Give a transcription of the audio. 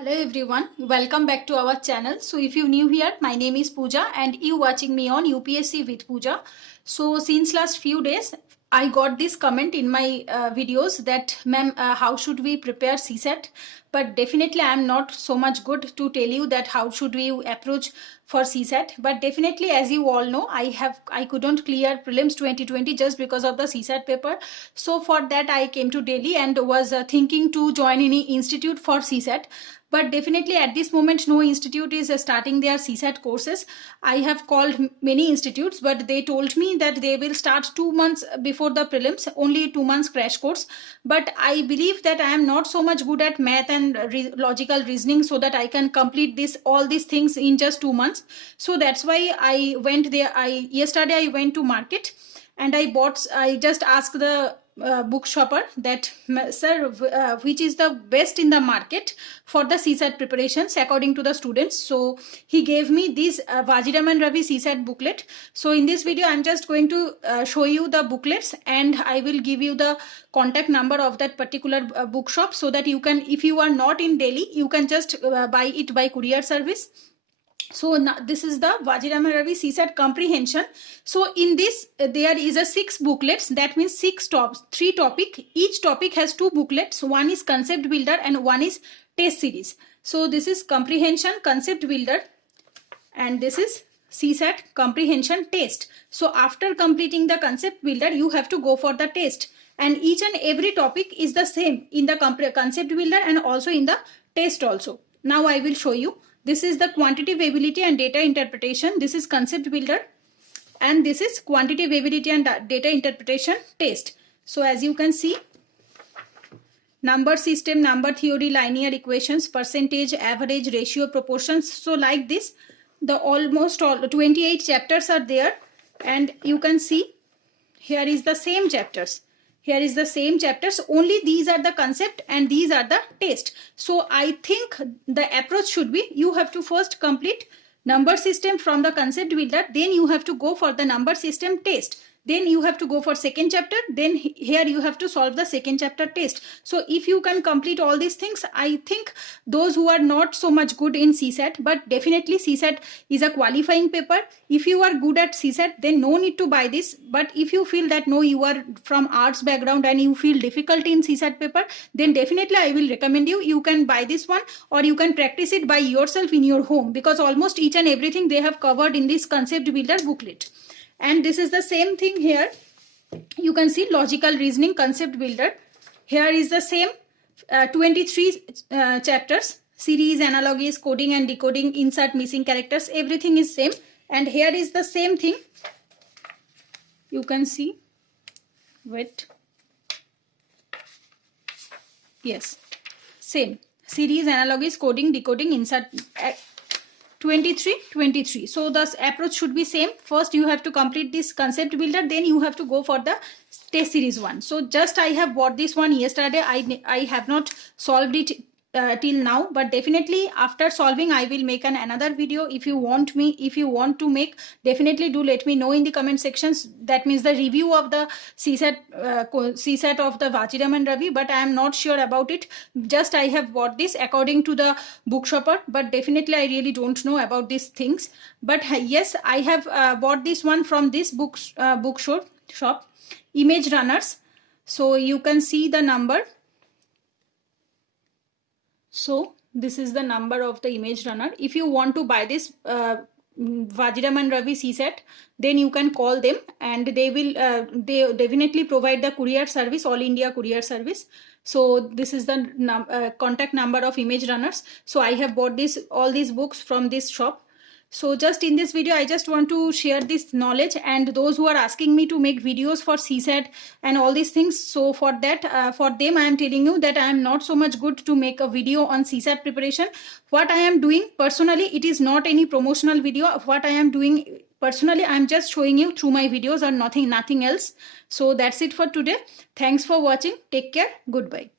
Hello everyone, welcome back to our channel. So if you new here, my name is Pooja and you watching me on UPSC with Pooja. So since last few days I got this comment in my videos that ma'am, how should we prepare CSAT? But definitely I am not so much good to tell you that how should we approach for CSAT. But definitely, as you all know, I couldn't clear prelims 2020 just because of the CSAT paper. So for that I came to Delhi and was thinking to join any institute for CSAT. But definitely at this moment no institute is starting their CSAT courses. I have called many institutes, but they told me that they will start 2 months before the prelims, only 2 months crash course. But I believe that I am not so much good at math and logical reasoning so that I can complete all these things in just 2 months. So that's why I went there. Yesterday I went to market and I just asked the book shopper that, sir, which is the best in the market for the CSAT preparations according to the students. So he gave me this Vajiraman Ravi CSAT booklet. So in this video I'm just going to show you the booklets and I will give you the contact number of that particular bookshop so that you can, if you are not in Delhi, you can just buy it by courier service. So now this is the Vajiraman Ravi CSAT comprehension. So in this there is a 6 booklets. That means 3 topic. Each topic has 2 booklets. One is concept builder and one is test series. So this is comprehension concept builder and this is CSAT comprehension test. So after completing the concept builder you have to go for the test. And each and every topic is the same in the concept builder and also in the test also. Now I will show you. This is the quantitative ability and data interpretation. This is concept builder and this is quantitative ability and data interpretation test. So as you can see, number system, number theory, linear equations, percentage, average, ratio, proportions. So like this, the almost all 28 chapters are there and you can see here is the same chapters. Here is the same chapters, only these are the concept and these are the test. So I think the approach should be, you have to first complete number system from the concept builder, then you have to go for the number system test. Then you have to go for second chapter, then here you have to solve the second chapter test. So if you can complete all these things, I think those who are not so much good in CSAT, but definitely CSAT is a qualifying paper. If you are good at CSAT, then no need to buy this. But if you feel that no, you are from arts background and you feel difficulty in CSAT paper, then definitely I will recommend you can buy this one or you can practice it by yourself in your home, because almost each and everything they have covered in this concept builder booklet. And this is the same thing here. You can see logical reasoning concept builder. Here is the same 23 chapters. Series, analogies, coding and decoding, insert missing characters. Everything is same. And here is the same thing. You can see. Wait. Yes. Same. Series, analogies, coding, decoding, insert. 23. So the approach should be same. First you have to complete this concept builder, then you have to go for the test series one. So just I have bought this one yesterday. I have not solved it till now, but definitely after solving I will make another video. If you want to make, definitely do let me know in the comment sections. That means the review of the CSAT of the Vajiraman Ravi, but I am not sure about it. Just I have bought this according to the bookshopper, but definitely I really don't know about these things. But yes, I have bought this one from this bookshop, Image Runners. So you can see the number. So this is the number of the Image Runner. If you want to buy this Vajiraman Ravi CSAT, then you can call them and they will they definitely provide the courier service, all India courier service. So this is the contact number of Image Runners. So I have bought all these books from this shop. So just in this video I just want to share this knowledge, and those who are asking me to make videos for CSAT and all these things, so for that for them I am telling you that I am not so much good to make a video on CSAT preparation. What I am doing personally, it is not any promotional video. What I am doing personally, I am just showing you through my videos or nothing else. So that's it for today. Thanks for watching. Take care. Goodbye.